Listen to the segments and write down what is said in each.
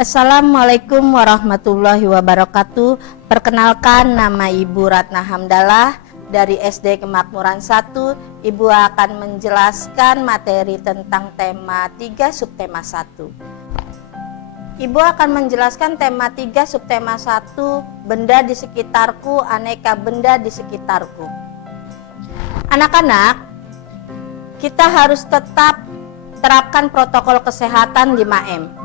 Assalamualaikum warahmatullahi wabarakatuh. Perkenalkan, nama Ibu Ratna Hamdalah dari SD Kemakmuran 1. Ibu akan menjelaskan materi tentang tema 3 subtema 1. Ibu akan menjelaskan tema 3 subtema 1, benda di sekitarku, aneka benda di sekitarku. Anak-anak, kita harus tetap terapkan protokol kesehatan 5M.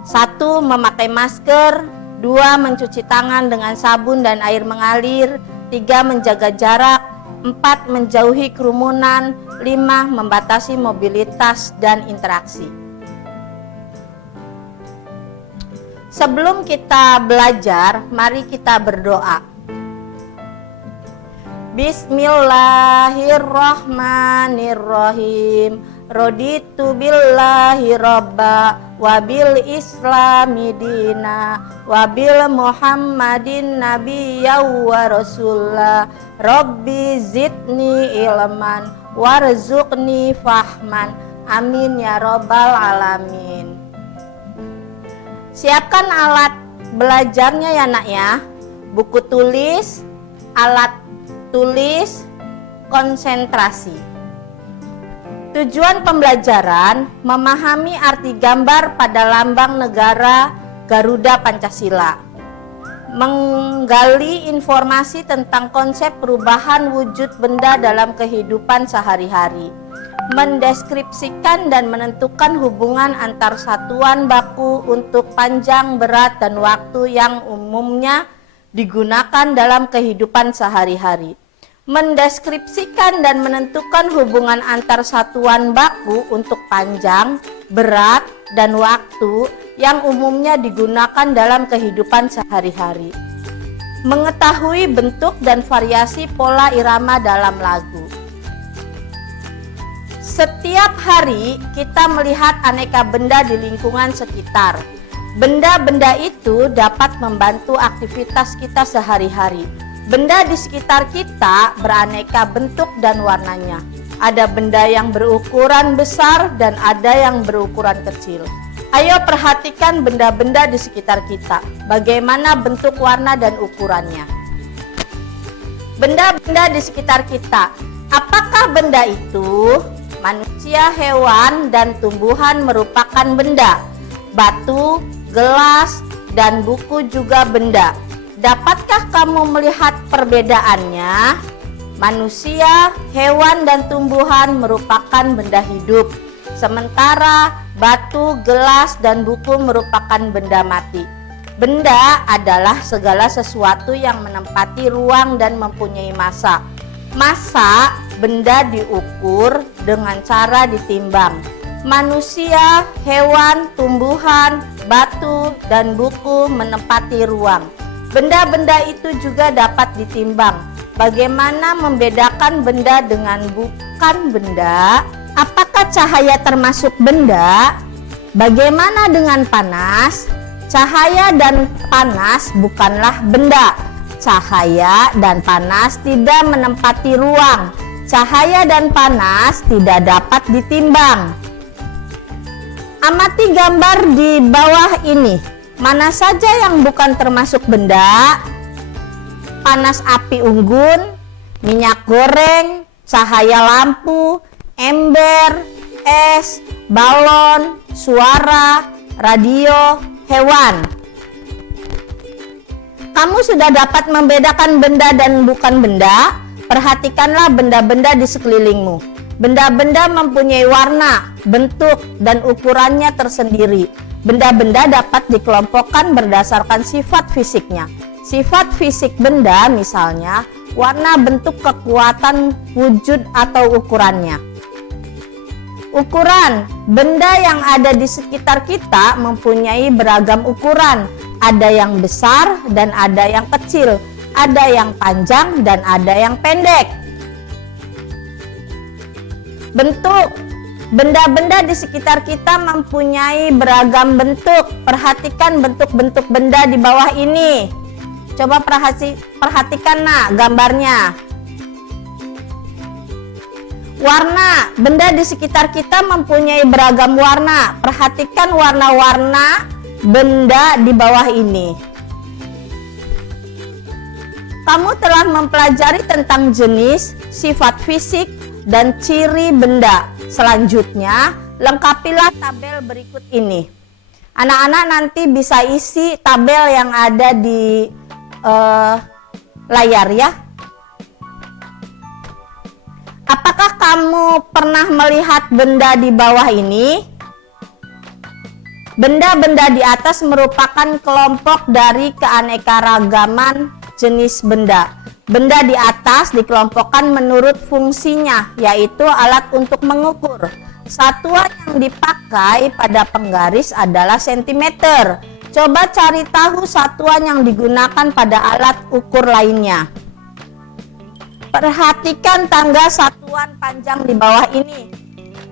1. Memakai masker. 2. Mencuci tangan dengan sabun dan air mengalir. 3. Menjaga jarak. 4. Menjauhi kerumunan. 5. Membatasi mobilitas dan interaksi. Sebelum kita belajar, mari kita berdoa. Bismillahirrahmanirrahim. Raditu billahi robba wabil islami dina wabil muhammadin nabiyya wa rasulullah. Rabbi zidni ilman warzuqni fahman. Amin ya robbal alamin. Siapkan alat belajarnya ya nak ya. Buku tulis, alat tulis, konsentrasi. Tujuan pembelajaran memahami arti gambar pada lambang negara Garuda Pancasila, menggali informasi tentang konsep perubahan wujud benda dalam kehidupan sehari-hari, mendeskripsikan dan menentukan hubungan antar satuan baku untuk panjang, berat, dan waktu yang umumnya digunakan dalam kehidupan sehari-hari. Mendeskripsikan dan menentukan hubungan antar satuan baku untuk panjang, berat, dan waktu yang umumnya digunakan dalam kehidupan sehari-hari. Mengetahui bentuk dan variasi pola irama dalam lagu. Setiap hari kita melihat aneka benda di lingkungan sekitar. Benda-benda itu dapat membantu aktivitas kita sehari-hari. Benda di sekitar kita beraneka bentuk dan warnanya. Ada benda yang berukuran besar dan ada yang berukuran kecil. Ayo perhatikan benda-benda di sekitar kita. Bagaimana bentuk, warna, dan ukurannya. Benda-benda di sekitar kita. Apakah benda itu? Manusia, hewan, dan tumbuhan merupakan benda. Batu, gelas, dan buku juga benda. Dapatkah kamu melihat perbedaannya? Manusia, hewan, dan tumbuhan merupakan benda hidup, sementara batu, gelas, dan buku merupakan benda mati. Benda adalah segala sesuatu yang menempati ruang dan mempunyai massa. Massa benda diukur dengan cara ditimbang. Manusia, hewan, tumbuhan, batu, dan buku menempati ruang. Benda-benda itu juga dapat ditimbang. Bagaimana membedakan benda dengan bukan benda? Apakah cahaya termasuk benda? Bagaimana dengan panas? Cahaya dan panas bukanlah benda. Cahaya dan panas tidak menempati ruang. Cahaya dan panas tidak dapat ditimbang. Amati gambar di bawah ini. Mana saja yang bukan termasuk benda? Panas api unggun, minyak goreng, cahaya lampu, ember, es, balon, suara, radio, hewan. Kamu sudah dapat membedakan benda dan bukan benda? Perhatikanlah benda-benda di sekelilingmu. Benda-benda mempunyai warna, bentuk, dan ukurannya tersendiri. Benda-benda dapat dikelompokkan berdasarkan sifat fisiknya. Sifat fisik benda misalnya warna, bentuk, kekuatan, wujud, atau ukurannya. Ukuran benda yang ada di sekitar kita mempunyai beragam ukuran. Ada yang besar dan ada yang kecil. Ada yang panjang dan ada yang pendek. Bentuk benda-benda di sekitar kita mempunyai beragam bentuk. Perhatikan bentuk-bentuk benda di bawah ini. Coba perhatikan nak gambarnya. Warna, benda di sekitar kita mempunyai beragam warna. Perhatikan warna-warna benda di bawah ini. Kamu telah mempelajari tentang jenis, sifat fisik, dan ciri benda. Selanjutnya, lengkapilah tabel berikut ini. Anak-anak nanti bisa isi tabel yang ada di layar ya. Apakah kamu pernah melihat benda di bawah ini? Benda-benda di atas merupakan kelompok dari keanekaragaman jenis benda. Benda di atas dikelompokkan menurut fungsinya, yaitu alat untuk mengukur. Satuan yang dipakai pada penggaris adalah sentimeter. Coba cari tahu satuan yang digunakan pada alat ukur lainnya. Perhatikan tangga satuan panjang di bawah ini.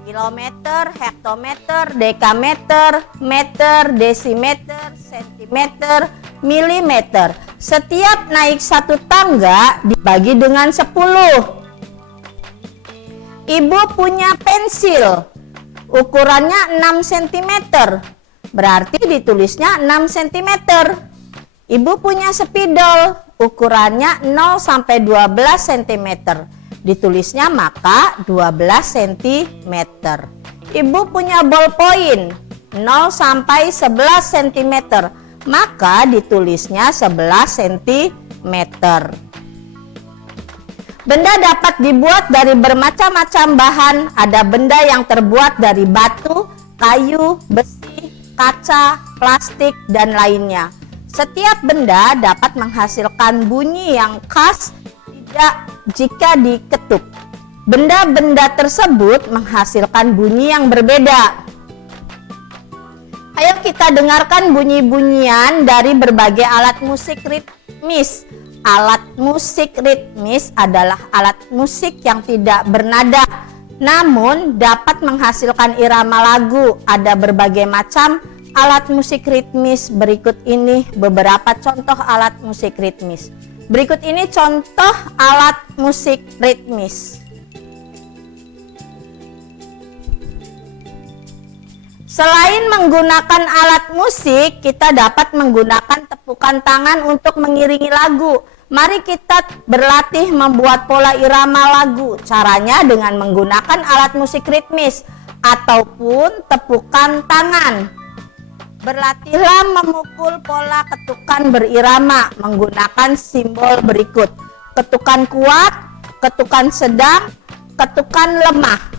Kilometer, hektometer, dekameter, meter, desimeter, sentimeter, milimeter. Setiap naik satu tangga dibagi dengan 10. Ibu punya pensil. Ukurannya 6 cm. Berarti ditulisnya 6 cm. Ibu punya spidol. Ukurannya 0 sampai 12 cm. Ditulisnya maka 12 cm. Ibu punya ballpoint 0 sampai 11 cm. Maka ditulisnya 11 cm. Benda dapat dibuat dari bermacam-macam bahan. Ada benda yang terbuat dari batu, kayu, besi, kaca, plastik, dan lainnya. Setiap benda dapat menghasilkan bunyi yang khas jika diketuk. Benda-benda tersebut menghasilkan bunyi yang berbeda. Ayo kita dengarkan bunyi-bunyian dari berbagai alat musik ritmis. Alat musik ritmis adalah alat musik yang tidak bernada, namun dapat menghasilkan irama lagu. Ada berbagai macam alat musik ritmis. Berikut ini beberapa contoh alat musik ritmis. Berikut ini contoh alat musik ritmis. Selain menggunakan alat musik, kita dapat menggunakan tepukan tangan untuk mengiringi lagu. Mari kita berlatih membuat pola irama lagu. Caranya dengan menggunakan alat musik ritmis ataupun tepukan tangan. Berlatihlah memukul pola ketukan berirama menggunakan simbol berikut: ketukan kuat, ketukan sedang, ketukan lemah.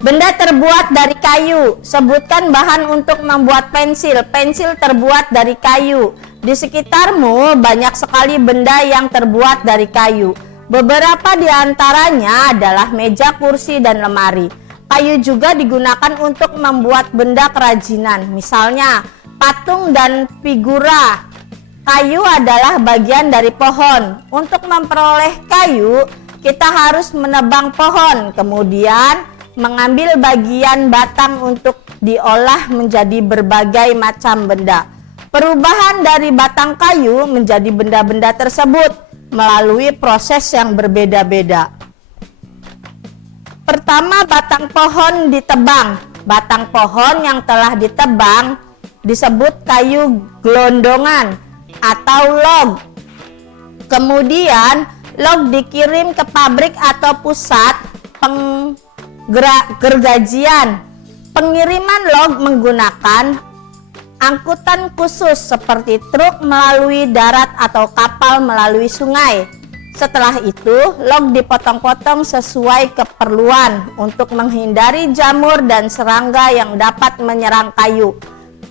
Benda terbuat dari kayu. Sebutkan bahan untuk membuat pensil. Pensil terbuat dari kayu. Di sekitarmu banyak sekali benda yang terbuat dari kayu. Beberapa di antaranya adalah meja, kursi, dan lemari. Kayu juga digunakan untuk membuat benda kerajinan. Misalnya, patung dan figura. Kayu adalah bagian dari pohon. Untuk memperoleh kayu, kita harus menebang pohon. Kemudian mengambil bagian batang untuk diolah menjadi berbagai macam benda. Perubahan dari batang kayu menjadi benda-benda tersebut melalui proses yang berbeda-beda. Pertama, batang pohon ditebang. Batang pohon yang telah ditebang disebut kayu gelondongan atau log. Kemudian log dikirim ke pabrik atau pusat gergajian. Pengiriman log menggunakan angkutan khusus seperti truk melalui darat atau kapal melalui sungai. Setelah itu, log dipotong-potong sesuai keperluan untuk menghindari jamur dan serangga yang dapat menyerang kayu.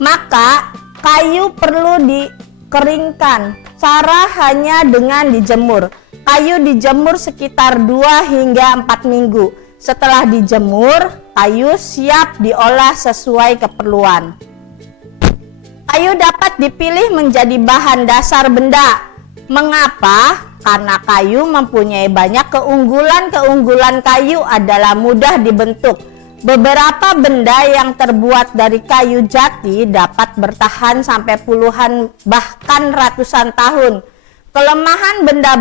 Maka, kayu perlu dikeringkan. Cara hanya dengan dijemur. Kayu dijemur sekitar 2 hingga 4 minggu. Setelah dijemur, kayu siap diolah sesuai keperluan. Kayu dapat dipilih menjadi bahan dasar benda. Mengapa? Karena kayu mempunyai banyak keunggulan. Keunggulan kayu adalah mudah dibentuk. Beberapa benda yang terbuat dari kayu jati dapat bertahan sampai puluhan bahkan ratusan tahun. Kelemahan benda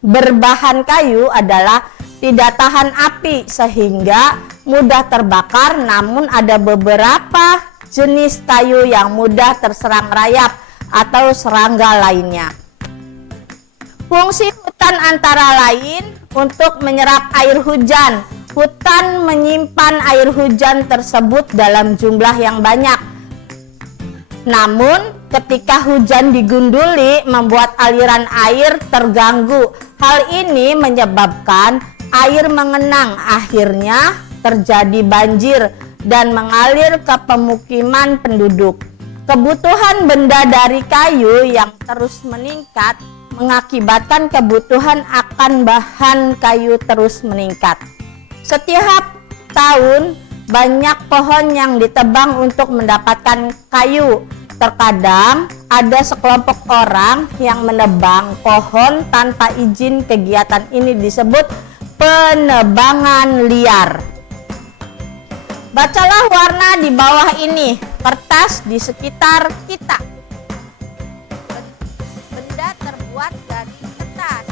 berbahan kayu adalah tidak tahan api sehingga mudah terbakar, namun ada beberapa jenis kayu yang mudah terserang rayap atau serangga lainnya. Fungsi hutan antara lain untuk menyerap air hujan. Hutan menyimpan air hujan tersebut dalam jumlah yang banyak. Namun, ketika hujan digunduli membuat aliran air terganggu. Hal ini menyebabkan air mengenang, akhirnya terjadi banjir dan mengalir ke pemukiman penduduk. Kebutuhan benda dari kayu yang terus meningkat mengakibatkan kebutuhan akan bahan kayu terus meningkat. Setiap tahun banyak pohon yang ditebang untuk mendapatkan kayu. Terkadang ada sekelompok orang yang menebang pohon tanpa izin. Kegiatan ini disebut penebangan liar. Bacalah warna di bawah ini, kertas di sekitar kita. Benda terbuat dari kertas.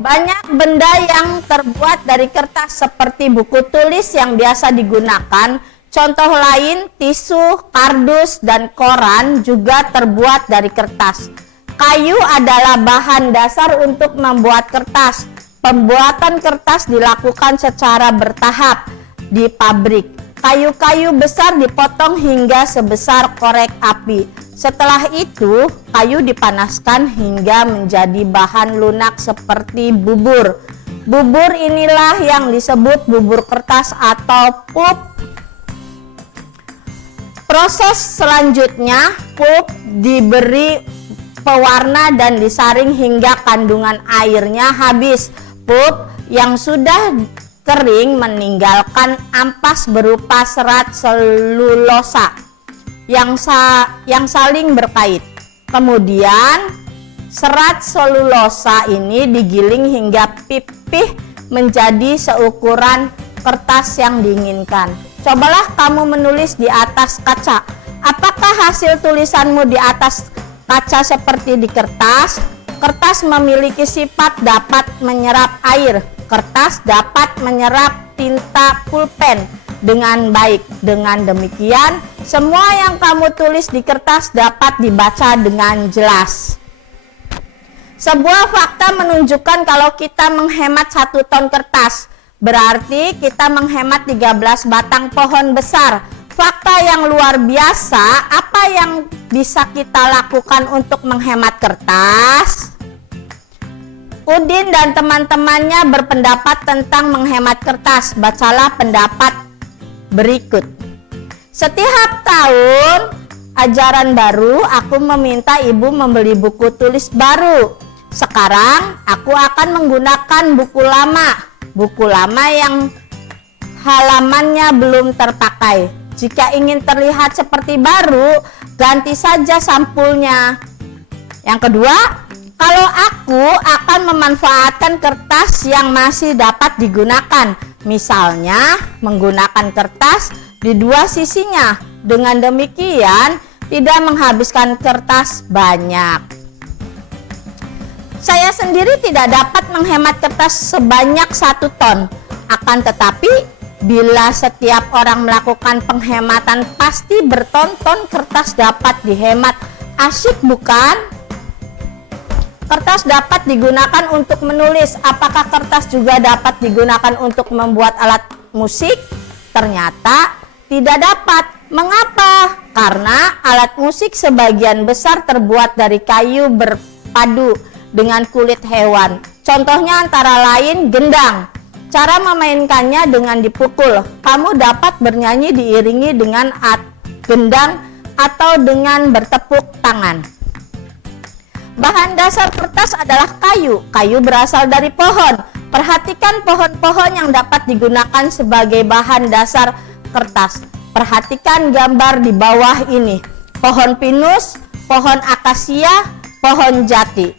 Banyak benda yang terbuat dari kertas seperti buku tulis yang biasa digunakan. Contoh lain, tisu, kardus, dan koran juga terbuat dari kertas. Kayu adalah bahan dasar untuk membuat kertas. Pembuatan kertas dilakukan secara bertahap di pabrik. Kayu-kayu besar dipotong hingga sebesar korek api. Setelah itu, kayu dipanaskan hingga menjadi bahan lunak seperti bubur. Bubur inilah yang disebut bubur kertas atau pulp. Proses selanjutnya, pulp diberi pewarna dan disaring hingga kandungan airnya habis. Pulp yang sudah kering meninggalkan ampas berupa serat selulosa yang saling berkait. Kemudian serat selulosa ini digiling hingga pipih menjadi seukuran kertas yang diinginkan. Cobalah kamu menulis di atas kaca. Apakah hasil tulisanmu di atas kaca seperti di kertas? Kertas memiliki sifat dapat menyerap air. Kertas dapat menyerap tinta pulpen dengan baik. Dengan demikian, semua yang kamu tulis di kertas dapat dibaca dengan jelas. Sebuah fakta menunjukkan kalau kita menghemat 1 ton kertas, berarti kita menghemat 13 batang pohon besar. Fakta yang luar biasa, apa yang bisa kita lakukan untuk menghemat kertas? Udin dan teman-temannya berpendapat tentang menghemat kertas. Bacalah pendapat berikut. Setiap tahun ajaran baru, aku meminta ibu membeli buku tulis baru. Sekarang aku akan menggunakan buku lama yang halamannya belum terpakai. Jika ingin terlihat seperti baru, ganti saja sampulnya. Yang kedua, kalau aku akan memanfaatkan kertas yang masih dapat digunakan, misalnya menggunakan kertas di 2 sisinya. Dengan demikian, tidak menghabiskan kertas banyak. Saya sendiri tidak dapat menghemat kertas sebanyak 1 ton. Akan tetapi, bila setiap orang melakukan penghematan, pasti berton-ton kertas dapat dihemat. Asyik bukan? Kertas dapat digunakan untuk menulis. Apakah kertas juga dapat digunakan untuk membuat alat musik? Ternyata tidak dapat. Mengapa? Karena alat musik sebagian besar terbuat dari kayu berpadu dengan kulit hewan. Contohnya antara lain gendang. Cara memainkannya dengan dipukul. Kamu dapat bernyanyi diiringi dengan gendang atau dengan bertepuk tangan. Bahan dasar kertas adalah kayu. Kayu berasal dari pohon. Perhatikan pohon-pohon yang dapat digunakan sebagai bahan dasar kertas. Perhatikan gambar di bawah ini. Pohon pinus, pohon akasia, pohon jati.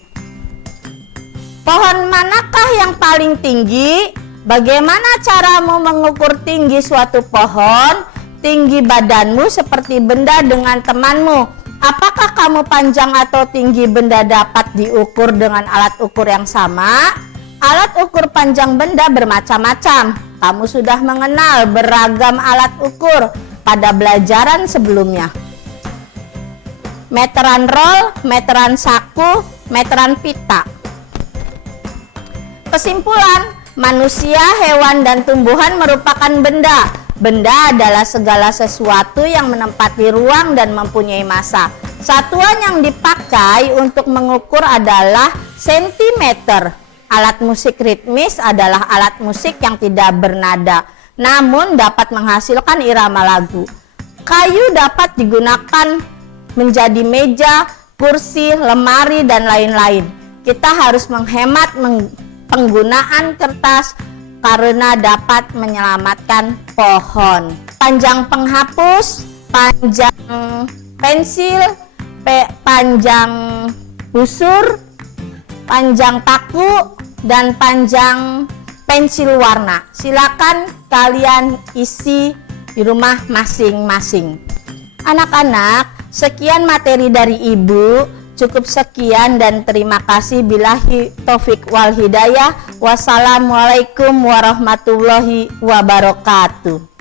Pohon manakah yang paling tinggi? Bagaimana caramu mengukur tinggi suatu pohon? Tinggi badanmu seperti benda dengan temanmu. Apakah kamu panjang atau tinggi benda dapat diukur dengan alat ukur yang sama? Alat ukur panjang benda bermacam-macam. Kamu sudah mengenal beragam alat ukur pada pelajaran sebelumnya. Meteran roll, meteran saku, meteran pita. Kesimpulan, manusia, hewan, dan tumbuhan merupakan benda. Benda adalah segala sesuatu yang menempati ruang dan mempunyai massa. Satuan yang dipakai untuk mengukur adalah sentimeter. Alat musik ritmis adalah alat musik yang tidak bernada, namun dapat menghasilkan irama lagu. Kayu dapat digunakan menjadi meja, kursi, lemari, dan lain-lain. Kita harus menghemat penggunaan kertas karena dapat menyelamatkan pohon. Panjang penghapus, panjang pensil, panjang busur, panjang paku, dan panjang pensil warna. Silakan kalian isi di rumah masing-masing. Anak-anak, sekian materi dari Ibu. Cukup sekian dan terima kasih. Billahi taufik wal hidayah. Wassalamualaikum warahmatullahi wabarakatuh.